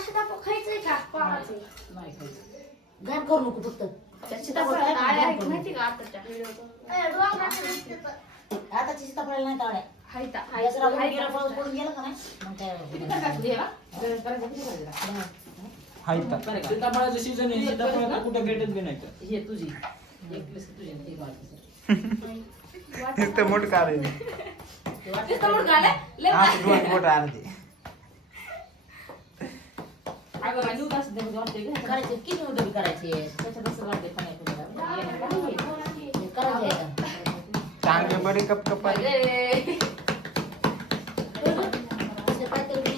सीताफळ खायचंय का पाळायचंय? नाही खायचं. घाण करू नको फक्त सीताफळ आळ्या आहेत माहिती का आताच्या? आताची सीताफळ नाही तावड्या हायता दसरा गेला पाऊस पडून गेला का नाही मग काय किती करायचं दे ना? करायचं किती करायचं? हाय तर. बरं का? सीताफळाचं सीझन आहे, सीताफळ काय कुठं भेटत बी नाही तर. हे तुझी एक पिस तुझी आणि एक बाजूची. नुसतं मोठं कार आहे. ते वाटतं सीताफळ घाला लय असं दोन मोठं अर्धे. अगं माझी उदास दे म्हणजे वाटते का? करायचे किती उद्योग करायचे त्याच्यात असं वाटते खाण्यापिण्याला. हे करायचे आहे का? चांगले बडे कप कप अरे असं काहीतरी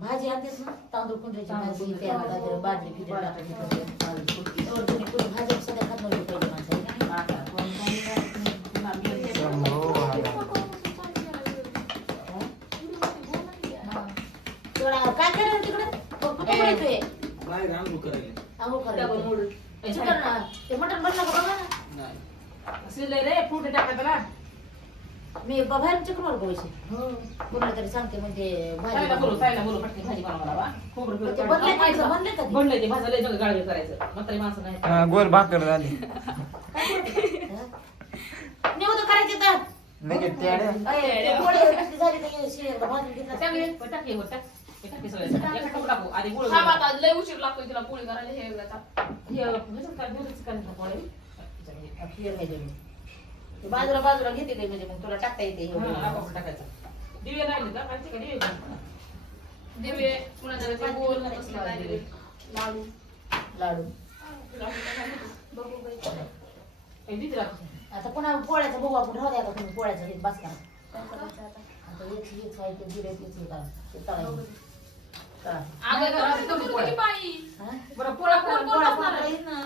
भाजी आणतेस ना तांदूळ कुंड्याची भाजी त्या काहीतरी बाजरी फिटर टाकायची तर तुम्ही कोणी भाजी सध्या खात नव्हती पहिले माणसाने आता कोण कोणी काय शंभो आला. तेवढा काय करायला तिकडे कुठं येतोय बाहेर आंघोळ करायला. आंघोळ डबल करायला मोडून चिकन ते मटण बनलं का बघा ना नाही. शिजलंय रे फुटे टाका त्याला. मी बाहेर चिकनवर पैसे हो कोणाला तरी सांगते म्हणजे ताईला बोलू भाजी ताईला बोलू पटकन भाजी बनवायला बा. खोबरं बिबरं ते काढून. बनले का ते? बनलंय ते भाजलंय सगळं गाळवे करायचं. म्हातारी माणसं नाही. हा, गोल भाकर झाली. निवड करायचे तर लगेच त्याड्या. पोळे झाली तर शिळेला भाजून घेतला टाकले, टाकले वर टाक. हे टाकले सगळे. एका टोप टाकू. आधी गुळ हा घाल. आता लय उशीर लागतोय तिला पोळी करायला हे वेगळा हे ह्याच्यात काय दूधच करायचं पोळी. खीर आहे जणू. ते बाजूला बाजूला घेते काय म्हणजे मग तुला टाकता येते हा, एवढं. आपापलं टाकायचं. दिवे राहिले का? काढते का दिवे? दिवे कुणाच्या ते गोल बसले काहीतरी लाडू लाडू बघू बाई हे दिवे राखू. आता पुन्हा पोळ्याचं बघू आपण राहू द्या आता तुम्ही पोळ्याचं हे बस करा काय करायचं आता? आता एक आहे ते दिले तेच हे करा ते तळायचं. तळा. अगं घरात तर किती बाई हा? बरं पोळा कोण कोण कोण पोळा बसणार कोणाला आहे? येत ना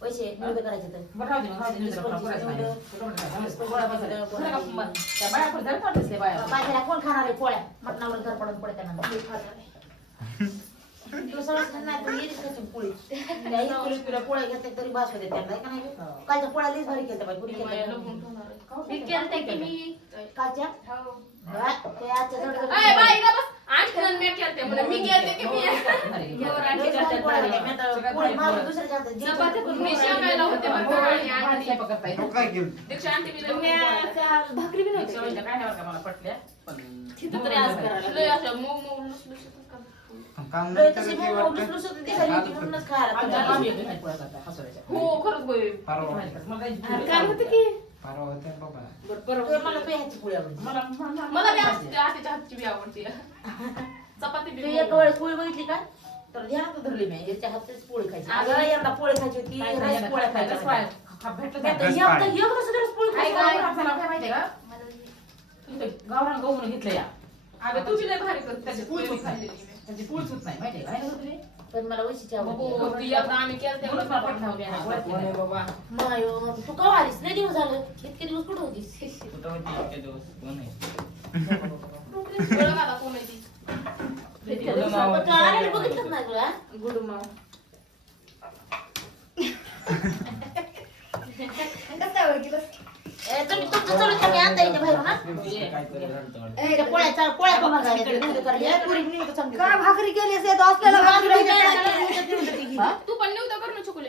पैसे निवड करायचे तर बरं राहू दे मग, राहू दे निवडा, पोळा करायचं नाही. पोळा बसायला. बरं का, मग त्या बाया पण जरा पाठवते त्या बाया. माझ्याला कोण खाणार आहे पोळ्या मटणावर घर पडून पडते ना मी खाणार आहे. तू सगळं खाणार तर येईच कशी पोळी त्या इतकुलीस तुला पोळ्या घेते तरी बास होते त्यांना आहे का नाही कालच्या पोळ्या लईच भारी केल्या बाई पुरी मी केल्या लपून ठेवणार आहे. मी केलते की मी कालच्या हो. ते आजच्या जोडीला- अय बाई गं बस. आणखीन मी केलते म्हणे मी केलते की मी एवढं आणखी जास्त पोळ्या होत्या. मी आता पोळी मारून दुसऱ्याच्या हातात द्यायची. चपाती पण मी शेकायला होते बरं का आणि भारी आणली. स्वयंपाक करता येतो. तो काय केलं? दीक्षा आणते मी लय मी आता भाकरी बी नव्हती सवयीच्या काय नाही बरं का मला पटल्या, पण तिथं तरी आज करायला लय असं मऊ मऊ लुसलुशीतच करते. काम लय नाही तशी करायची मऊ वाटतं. लुसलुशीत दिसायली होती म्हणूनच खायला आमच्या लागलं. मामी एक नाही पोळ्या करता, हसवायच्या. हो खरंच बाई. परवा मला काही अरे काय होतं की परवा होते बाबा. बरं ते बरं मला पेहायची पोळी आवडली. मला बी आत्याच्या हातची बी आवडते. चपाती बी ते मऊ. एक वेळेस पोळी बघितली का तर ध्यानात धरली मी याच्या हातच पोळी खायची अगं यंदा पोळी खायची होती राईस पोळ्या खायच्या होत्या. भेटलं मी आता रस यंदा पाणी. एक रस दिवस पोळी काय खायची. आपल्याला काय माहितीये का? गावरान गहून घेतलं या. अगं तू बी लय भारी करते. त्याची पूळच होत नाही. त्याची पूळच होत नाही माहितीये का? आहे ना तुझी? पण मला वैशीची हो, आवडली. ती एकदा आम्ही केलते म्हणून मला पटलं होतं या. गोळ्यात कोण आहे केलं. बाबा? मायो तू कवा आलीस लय दिवस झालं इतके दिवस कुठं होतीस कुठं होती इतके दिवस? कोण आहे? ओळख आता कोण आहे ती? इतके दिवस पण तू आलेलं बघितलंच नाही तुला गुडमाव. तुम्ही तुमचं चालू तुम्ही आणता येते बाहेरून ना काय करायला रडतं वाटतं. त्या पोळ्या पण करायच्या पुरी निवडं चांगली. काय भाकरी केली असेल असलेला भाकरी भाकरी केली. केली, निवडं ती घे. तू पण निवता कर ना चुकले.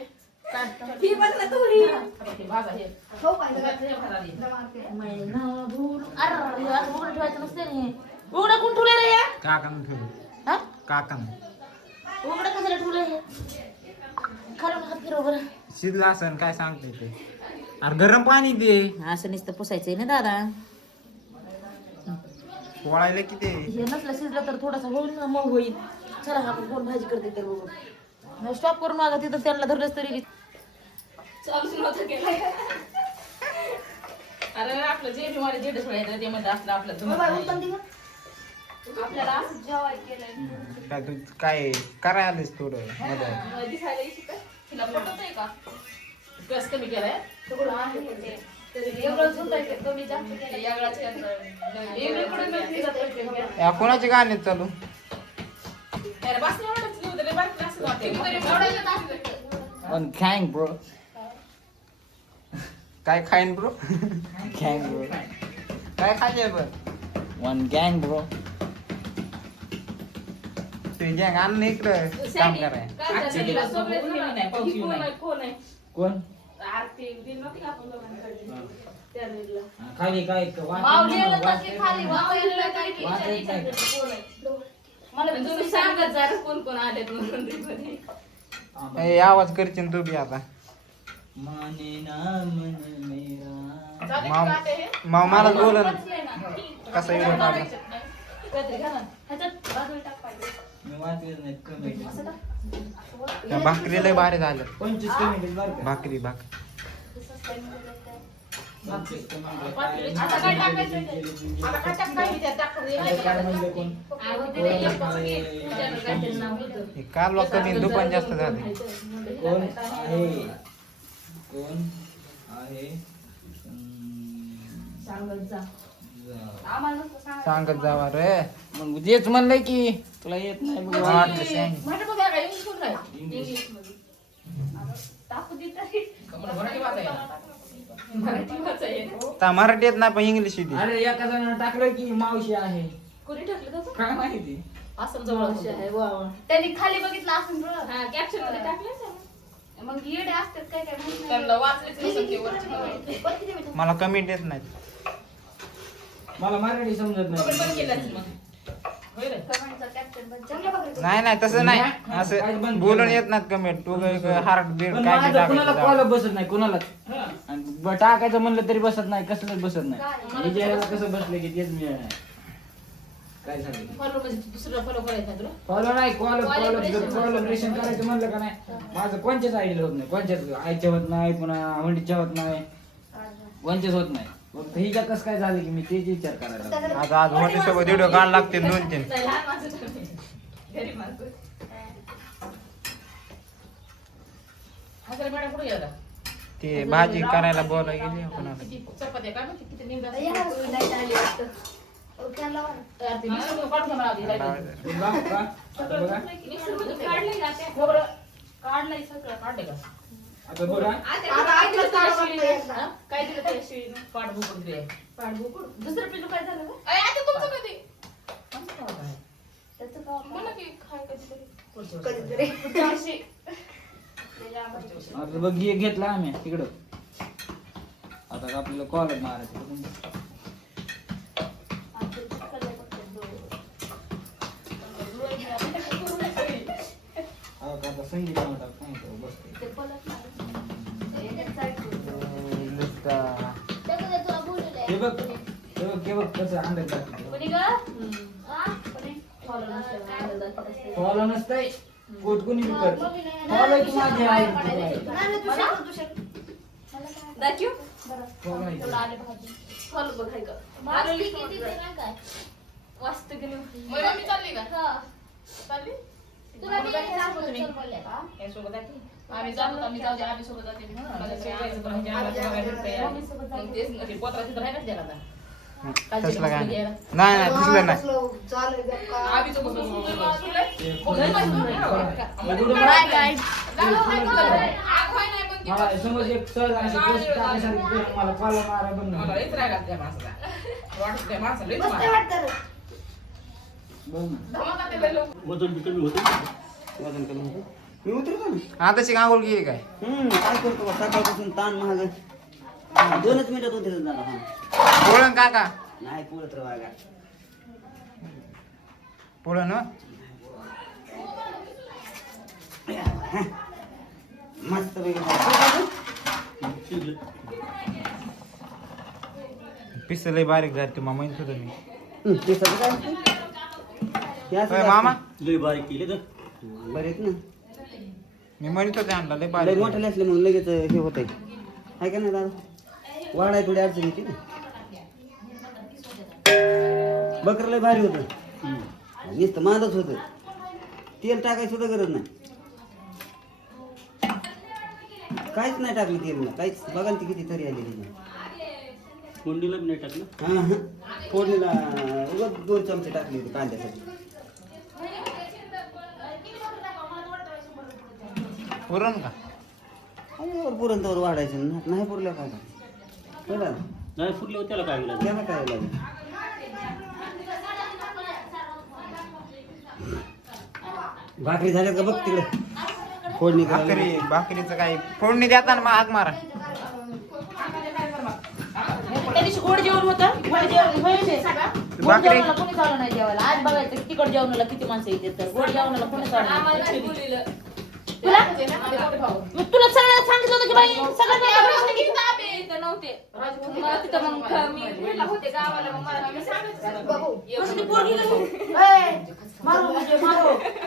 ही बघ ना तू ही. हे भाजा हे. हो काय हे भाजा हे. महिनाभर अरे असं उघडं ठेवायचं नसते रे उघडं कोण ठेवलं रे या काकानं ठेवलं. हा काकानं. उघडं कशाला ठेवलं हे खालून हात फिरव बरं शिजलं असं काय सांगते ते. अरे गरम पाणी दे. असं नुसतं पुसायचंय ना दादा पोळायला किती आहे? हे नसलं शिजलं तर थोडासा होईल ना मग होईल चला आपण कोण भाजी करते तर बघू स्टॉप करून मागा तिथं त्यांना धरलंच तरी चालूच नव्हतं केलं. अरे आपलं जे भी मला जेडच व्हायचं ते मध्ये असलं आपलं हो बाई, जमत उचल नाही. दे गं. आपल्याला असं जेवाय केलंय. काय तू काय करायला आलीस थोडं मदत? दिसायला येशी का? तिला पटत आहे का? गॅस कमी केलाय. सगळं आहे ते. तरी एवढंच होतंय ते कमी जास्त केलं. यागळाचं यंत्र. वेगळीकडे नसली जात आहे. या कोणाचे गाणे आहेत चालू? अरे बस नाही एवढंच लिहू दे रे, बारीक असं वाटतंय. तरी एवढं टाकलं. वन खँग ब्रो. काय खाईन ब्रो? खँग ब्रो. काय खायचे बर? वन गँग ब्रो. तुझी गॅंग आण इकडं काम कराय आजच्या दिवस सगळे कोण नाही, पाऊस येऊ नाही. कोण आहे कोण आरती दिली नव्हती का आपण दोघांकडे त्या नीडला. खाली काय माऊलीला तशी खाली माऊलीला काय की वाचायचं कोण आहे? मला तुम्ही सांगत जरा कोण कोण आले म्हणून ट्रिपमध्ये. ए, आवाज करशील तू बी आता माने ना मन मेरा झाले की माम काटे हे? माम मला बोल बसले ना. कसा व्हिडिओ काढला काहीतरी घाला. ह्याच्यात बाजूला टाक पाहिजे. मी वाचलेलं नाही कमेंट असं टाक. असं वर. त्या भाकरी लय भारी झालं 25 कमेंट बरं का भाकरी तसंच काय म्हणजे काय. 25 comment. आता काय टाकायचं ते? आता काय टाकायचं त्यात टाकून आता काय म्हणलं कोण अगं ते एकच घे. त्याच्यावर काहीतरी नाव होतं. हे कालवा कमी दुपान जास्त झाले कोण आहे कोण आहे सांगत जा. जा. आम्हाला नुसतं सांगायचं. सांगत जावा रे मग तेच म्हणलंय की तुला येत नाही बघ. वाटलं सांग. म्हणलं बघ काय इंग्लिश कोण काय इंग्लिशमध्ये. आता टाकू दे तरी. मराठी वाचायला मराठी वाचायला. ता मराठी येत नाही पण इंग्लिश येते अरे एका जणांना टाकलं की मावशी आहे कोणी टाकलं तसं? काय माहिती असं जवळ आहे वा त्यांनी खाली बघितलं असं बरं. हा कॅप्शन मध्ये टाकलं ना मग येडे असतात काय काय माहित नाही. त्यांना वाचलेच नसेल ते वरची पण किती मिनिटं? मला कमेंट येत नाहीत मला मराठी समजत पण नाही केलंच मग होय रे कमेंटचा कॅप्टन पण चांगल्या प्रकारे नाही नाही तसं नाही असं बोलून येत नाहीत कमेंट तू हार्ट बीट पण काय ते माझं कुणाला टाकायचं कॉल जाऊ. बसत नाही कुणालाच आणि टाकायचं म्हणलं तरी बसत नाही कसलंच बसत नाही विजयाला कसं बसलं की तेच मी काय सांगितलं फॉलो म्हणजे दुसरं फॉलो करायचं तुला फॉलो नाही कोलॅबरेशन करायचं म्हणलं का नाही माझं कोणत्याच आयडिया होत नाही कोणत्याच आईच्या होत नाही पुन्हा वंडीच्या होत नाही कोणत्याच होत नाही फक्त हिच्या कसं काय झालं की मी तेच विचार करायला लागलो. आता आज मोठी सोबत व्हिडिओ काढ लागते 2-3 नाही लहान माणसं तुम्ही. गरीब माणसं हजर मॅडम कुठे गेला ते भाजी करायला बोलायला गेली आपण आता. किती चपात्या काय माहिती किती निघतात येणार होती, लाईट आली वाटतं. ओळखायला लावा ना. तर ते मिक्सरमधून काढून मला आधी लाईट. तुला का? आता बघा मिक्सरमधून काढलंय का ते? खोबरं काढलंय सगळं. काढले का आता बघा आता ऐकलं तर वाटतं. हा? काय दिलं त्या शिळीनं? पाठ भोकून दे पाठभोकूळ. दुसरं पिल्लू काय झालं गं? आमचं गाव काय? त्याचं गाव काय? मला की खाय कधीतरी. पुढच्या वर्षी. कधीतरी. पुढच्या वर्षी. त्याच्या आंबाच्या. आता बघ हे घेतला आम्ही तिकडं आता आपल्याला कॉल मारायचं आमच्या चिकन आहे फक्त दोन. आता संगीत बसते ते पलट नाही. एकच side करू. नुसता हे बघ हे बघ कसं अंडर टाकते कोणी गं? हा? कोणी? Follow नसल्यावर आनंद दाखवत असते. फॉलो नसतंय कोट कोणी बी कर फॉलो की माझी आई दाखव. फॉलो नाही तेवढं आले भाजी. Follow बघ, हाय गं. आलो लिहितो बघ. वाचतं की नाही? मम्मी चालली का हा. चालली तुला मी बोलता सांगतो तुम्ही. चल बोलले का? हे सोबत आहे की? आम्ही जातो आम्ही जाऊ दे आम्ही सोबत जाते मला जेवायचं तर म्हणजे आम्हाला जेवायला भेटतंय यार. मग तेच ना, ते पोतरा तिथं राहिलाच द्यायला आता. तसलं काय नाही नाही नाही तसलं नाही आम्ही सोबत बसून ते मग घरी बसून मला समज एक सहज अशी गोष्ट टाकण्यासारखी गोष्ट मला कॉल मारा बंद मला नाही. लईच राग आला त्या माणसाचा. वाटत त्या माणसाला लईच मस्त मार. वाटतं रे. बघ ना धमाका ते लई लोक. वजन बी कमी होतं वजन कमी होतं मी उतरतो ना आता शिक आंघोळ गेली काय काय करतो बा, सकाळपासून ताण महाग हा, 2च मिनिटात उतरत झाला हा पोळण काका नाही पुरत रे वागा पोळण मस्त पैकी पिस लय बारीक झाली तुम्हाला माहित होतं मी ते सगळं काय असतं? हे असं होय, असतं. मामा लय बारीक केले तर बरे आहेत ना मी म्हणत होते आणला लय लय बारीक मोठे असले म्हणून लगेच हे होत आहे का नाही दादा वाढाय थोडी अडचण येते ना बकर लय भारी होतं नुसतं मांदच होतं तेल टाकायची सुद्धा गरज नाही काहीच नाही टाकलं तेल ना काहीच बघा ना ती किती तरी आली त्याची फोडणीला नाही टाकलं हां हां फोडणीला उगाच 2 चमचे टाकले होते कांद्यासाठी पुरण का आल्यावर पुरणतावर वाढायचं ना नाही पुरलं काय बघा नाही फुटल्यावर त्याला काय लागलं त्याला काय लागेल भाकरी झाल्यात का बघ तिकडे फोडणी करा. भाकरीचं काय फोडणी देताना मग हाक मारा. त्या दिवशी गोड जेवण होतं गोड जेवण व्हायचे सगळं गोड जेवणाला कोणीच आलं नाही जेवायला. आज बघायचं तिखट जेवणाला किती माणसं येतात तर गोड जेवणाला कोणीच आलं नाही. तुला मग तुला सगळ्यांना सांगितलं होतं की बाई सगळं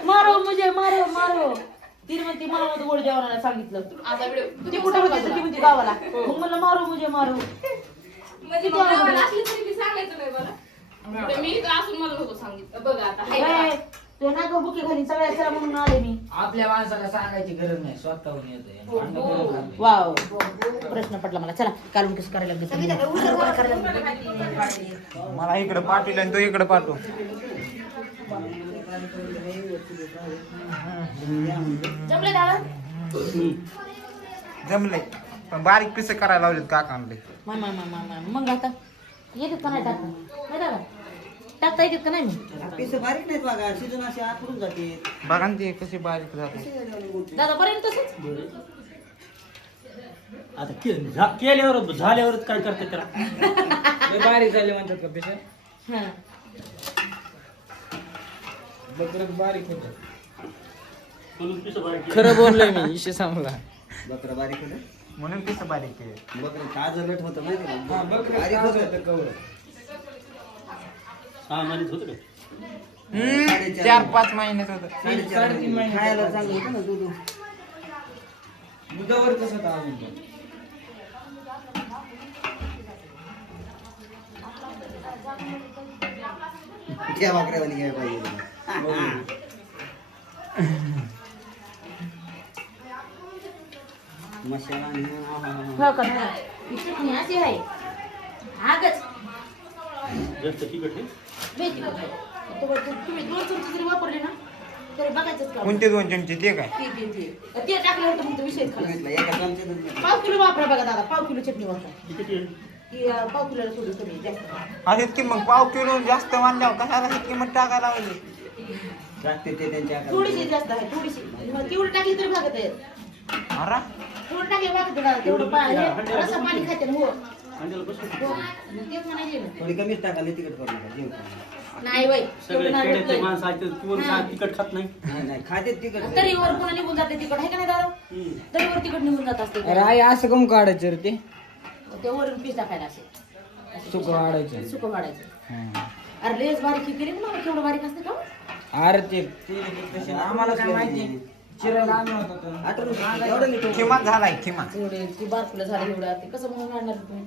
मारो तिने म्हणते मला नव्हतं गोड जेवणाला सांगितलं. ती कुठं होती ती म्हणते गावाला. मग म्हणलं मारो मुझे मारो मी इथं असून मला नव्हतं सांगितलं. बघा आता ते ना गं बुके घाली सगळ्या चला म्हणून आले मी. आपल्या माणसाला सांगायची गरज नाही, स्वतःहून येतं. वाव प्रश्न पडला मला. चला काढून कसं करायला लागलं. मला इकडे पाठवलं आणि तो इकडे पाठव. जमले दादा जमलंय पण बारीक पिस करायला लावलेत काकांकडे. मग आता येतात का नाही टाकता नाही दादा टाकता येतात का नाही मी पिसे बारीक नाहीत बघा, सीजन असे आखडून जाते. बघा ना ते कसे बारीक जातात. दादा बरं तसंच आता केल्यावर झाल्यावरच काय करते त्याला. लय बारीक झाले म्हणतात का पेशंट. हा बकरच बारीक होतं. म्हणून पिसं बारीक केलं. खरं बोललोय मी, विषय संपला. बकरं बारीक होतं, म्हणून पिस बारीक केले. बकरं ताजं लट होतं माहिती हा, का. बकरं बारीक ताजं होतं. होतं कवळं. 6 महिन्यात होतं का? 4-5 महिन्यात होत. 3.5 महिने खायला चांगलं होतं ना दूध. दुधावर कसं होतं अजून पण. त्या बकऱ्यावाली घ्यायला पाहिजे. मसाला आणि हो का नाही चटणी अशी आहे आगच जास्त तिखट आहे. माहिती का तुम्ही 2 चमचे जरी वापरले ना तरी बघायचंच का कोणते 2 चमचे ते काय? ते टाकल्यावर तर मग विषय खाला सांगितलं एका चमच्यातच घ्या. 1/2 किलो वापरा बघा दादा 1/2 किलो चटणी वापरा किती आहे? की 1/2 किलोला थोडी कमी जास्त अरे की मग 1/2 किलो जास्त मानल्यावर कशाला ही किंमत टाकायला लावली. लागते ते त्यांच्या आकारात. थोडीशी जास्त आहे थोडीशी तेवढी टाकली तरी भागत आहे अरे थोडं टाकली भागत दादा तेवढं रसा पाणी खाते ना हो अंड्याला बसून हो. मग तेच म्हणायचे ना थोडी कमीच टाकाली तिखट करू नका जेव. नाही बाई सगळे तेवढं नाही खेड्यातले होत. माणसं आहेत कोण तिखट खात नाही. नाही नाही खाते तिखट. तरी वर पुन्हा निघून जाते तिकड आहे का नाही दादा तरी वर तिकड निघून जात असते अरे आई असं कम काढायचं रे ते ते वरून पीस टाकायला असे सुक वाढायचं. सुकं वाढायचं अरे लेस बारीक ही केली ना मग केवढं बारीक असते का अरे ते तसे आम्हाला काय माहिती चिरायला आणलं होतं तर. आठवण एवढं नीट होतं. किमान झालाय किमान. एवढे ती बारकुलं झालं एवढं ते कसं म्हणून वाढणार तुम्ही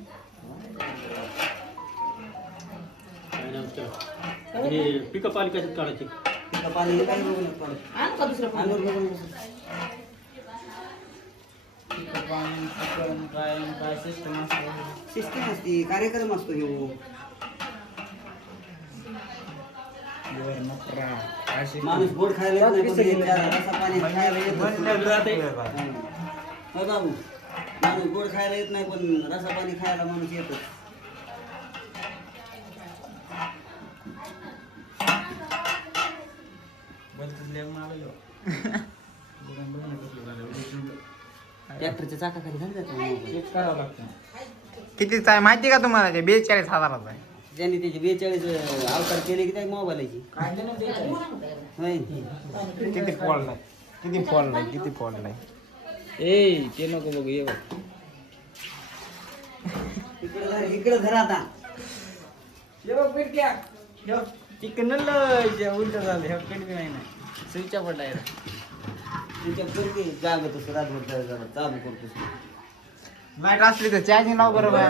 काय नाव त्याला? हे पिकअप आली कशात काढायची? तिथं पाणी काही बघू नका पडत. आणू का दुसरं आणून पाणी? बघू नका. काय सिस्टम असतं. सिस्टीम असते, कार्यक्रम असतो ह्यो. माणूस गोड खायला येत नाही, पण हे रस्सा पाणी खायला येत म्हणलं नाही. तर बघा. हो बाबू, माणूस गोड खायला येत नाही पण रसा पाणी खायला माणूस येतो. ट्रॅक्टरच्या चाकाखाली घाल जातो मोबाईल. तेच करावं लागतं. कितीच आहे माहिती का तुम्हाला? ते 42,000 आहे. ज्यांनी त्याचे 42 अवतार केले की त्या मोबाईलची काढलं ना ते. होय. किती फोडलाय किती फोडलाय. ए ते नको बघू ये बघ. इकडे धरा आता. ये बघ पिरक्या. चिकन लय उलट झालं हे कधी नाही ना स्विच पडलाय. तुमच्या पोरगी जागत असतो रातभर जरा चालू करतो. लाईट असली तर चार्जिंग लाव बरं बाय.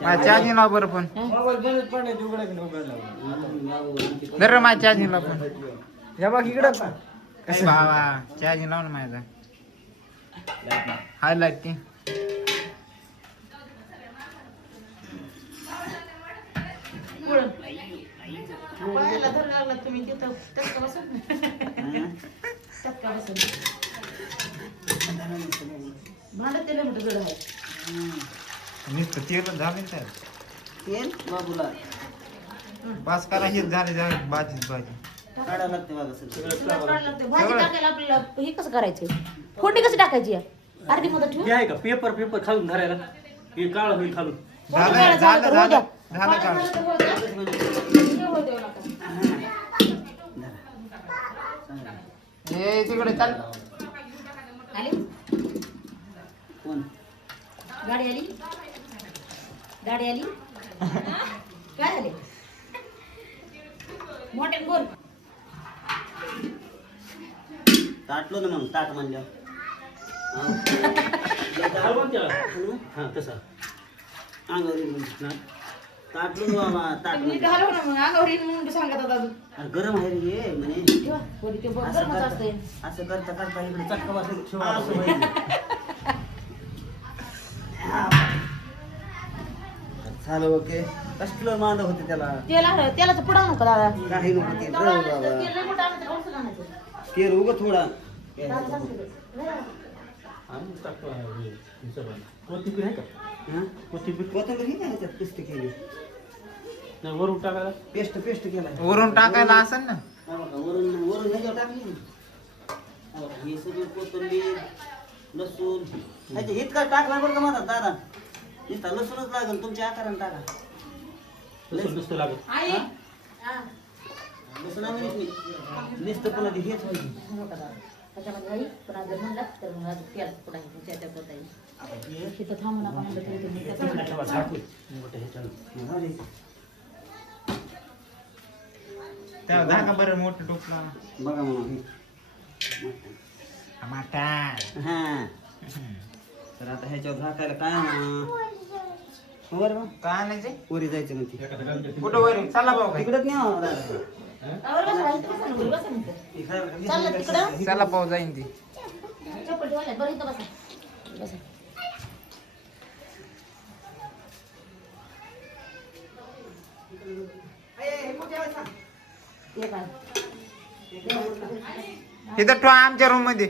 माझ्या चार्जिंग लाव बरं पण. मोबाईल बंद पडलाय उघडा की उघडला. बरं माझ्या चार्जिंग लाव पण. हे बघ इकडं पण. बाबा चार्जिंग लाव ना माझा. हाय लाईट ती. पायाला धर लागला तुम्ही तिथं त्यात का बसून त्यात का बसून भांडत त्याला मोठं जड आहे नुसतं तेल झाले तर तेल बाबूला पास करा हेच झाले भाजी काढावं लागते बघा सगळं. सगळं काढावं लागतं. भाजी टाकायला आपल्याला हे कसं करायचं फोडणी कशी टाकायची अर्धी मदत ठेवू हे आहे का पेपर खालून धरायला हे काळं होईल खालून झालं झालं झालं झालं का हे तिकडे चाल आली कोण गाडी आली गाडी आली काय झाले मोठे बोल ताटलो ना मग ताट म्हणलं हलवून त्याला. हा तसा अंगावरी ना. ताटलो ना बाबा ताट मी म्हणलं. घालव ना मग अंगावर येईन म्हणून सांगत होता अजून अरे गरम आहे रे हे म्हणे ठेवा वरी ते असं गरमच करता असतंय असं करता करता इकडे चटका बसला असं व्हायचं. झालं ओके कसलं मांड होते त्याला त्याला तर पुढा नको दादा काही नको ते रव बाबा तेल लय मोठं आणलं तर कसं आणायचं? तेल उगं थोडा दादा सांगते ते. आणि टाकतो हे सगळं. कोथिंबीर आहे का हं? कोथिंबीर कोथिंबीर ही काय त्यात पेस्ट केली नाही, वरून टाकायला पेस्ट केलाय वरून टाकायला असेल ना हा बघा, वरून वरून ह्याच्यावर टाकली ना. हा बघा, हे सगळी कोथिंबीर लसूण ह्याच्या इतका टाकला बरं का माझा दादा नुसता लसूणच लागेल तुमच्या आकाराने टाका लसूण नुसतं लागत आई लसूण आम्ही नुसतं पुन्हा ते हेच व्हायचं हो का दादा? त्याच्यामध्ये आई पण आज जर म्हणलं तर मग आज तेलाचं पुढा त्याच्या पोता येईल तिथं थांबू नका म्हणलं तरी तुम्ही त्याचं ठेवा झाकून मोठं ह्याच्यानं. हा रे. त्या धाका बरं मोठं टोपला बघा मग हे टमाटर हा तर आता ह्याच्यावर झाकायला काय हो बरं बा काय आणायचे वरी जायचं म्हणते एखादं गावच्या कुठं वर चला भाऊ काय तिकडच नाही दादा आवर बसा, इथं बसा ना, बसा ना इथं. चाललं तिकडं चला भाऊ जाईन ती चप्पल ठेवायला बरं इथं बसा बसा हे काय इथं ठेवा आमच्या रूम मध्ये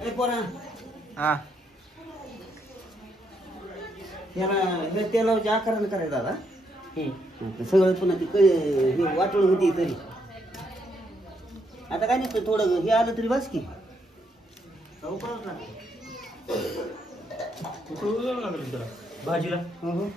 ए पोरा हा ह्याला हे तेलाच्या आकाराने करायचं दादा सगळं पुन्हा ती हे वाटोळ होती तरी आता काय नाही थोडं हे आलं तरी बस की उकळावंच लागतं. उकळून लागलं त्याला भाजीला हो हो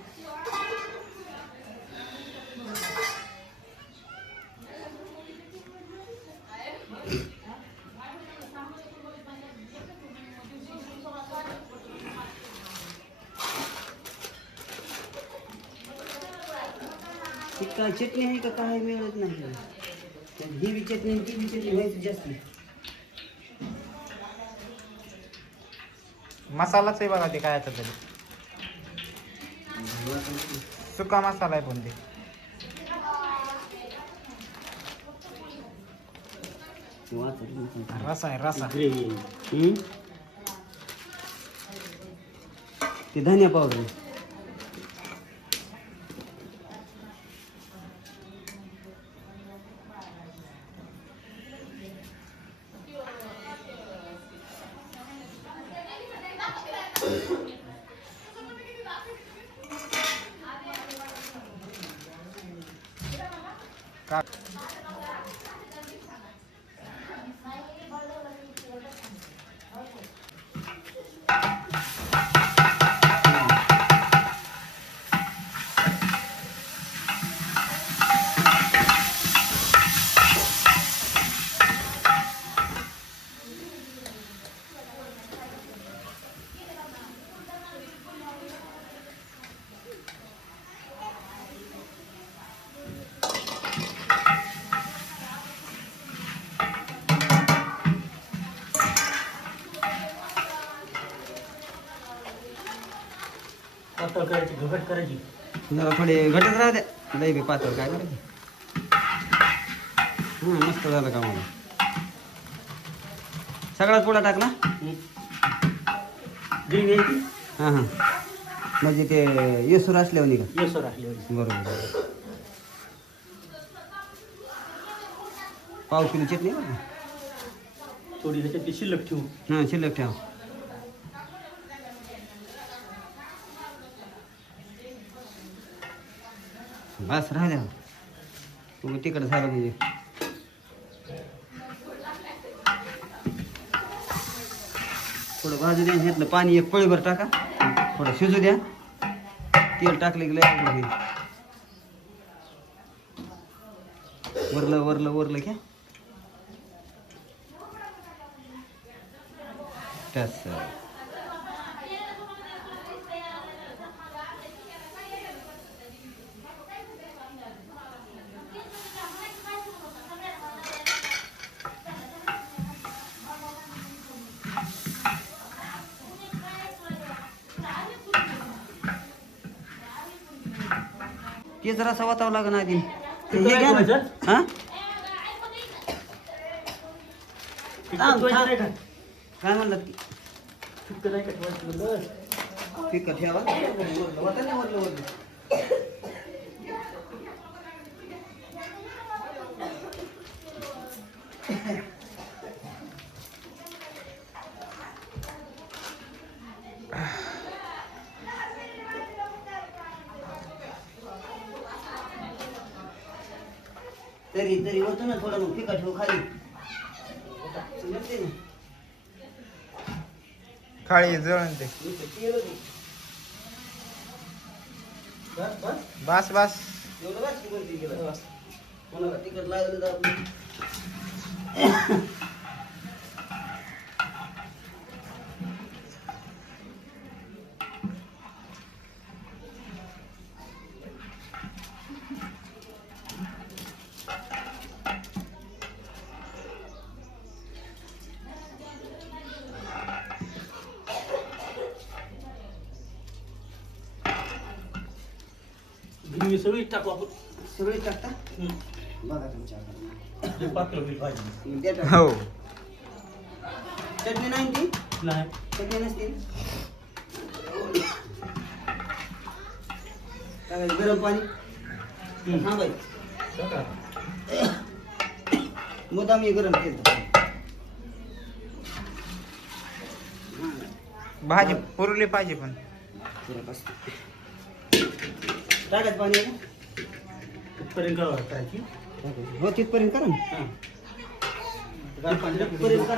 ती काय चटणी आहे का काय मिळत नाही ही बी चटणी आणि ती बी चटणी व्हायची जास्त मसालाच आहे बघा ते काय आता तरी सुका मसाला आहे पण ते रसा आहे रसा ग्रेव्ही ते धनिया पावडर का पातळ करायची घगट करायची जरा थोडे घटच राहू द्या लई बी पातळ काय करायचं मस्त झालं का मला सगळा पुडा टाकला ग्रेव्ही आहे ती हां हां म्हणजे ते येसूर असल्यावर का येसर असल्यावर बरोबर पाव किलो चटणी बरं का? थोडी ह्याच्यात ती शिल्लक ठेवू. हां शिल्लक ठेवा बस राहा द्या तुम्ही तिकडे झालं म्हणजे थोडं भाजू द्या घेतलं पाणी एक पळीभर टाका थोडं शिजू द्या तेल टाकलं की लय अवघड होईल. वरलं घ्या त्यास ते जरा वाचावं लागेल आधी ते हे घ्या ना. हा थांब, थांब. नाही का काय म्हणलं फिक्क नाही का ठेवायचं म्हणलं. ठीक आहे ठेवा होतं ना वरलं तरी होतं ना थोडं मग फिका ठेवू खाली समजते ना खाळी जळण ते बस बस एवढं बस की कोणती केलं कोणाला तिकट लागलं तर आपलं हिरवी सगळी टाकू आपण. सगळे टाकता बघा तुमच्या हे पातळ होईल भाजी. हो चटणी नाही ती नाही चटणी नसते टाकायचं गरम पाणी थांबायचं मुद्दाम मी गरम केलं भाजी पुरली पाहिजे पण टाकायचं पाणी आहे इथपर्यंत करायची. हो तिथपर्यंत करा ना हां. तिथपर्यंत करा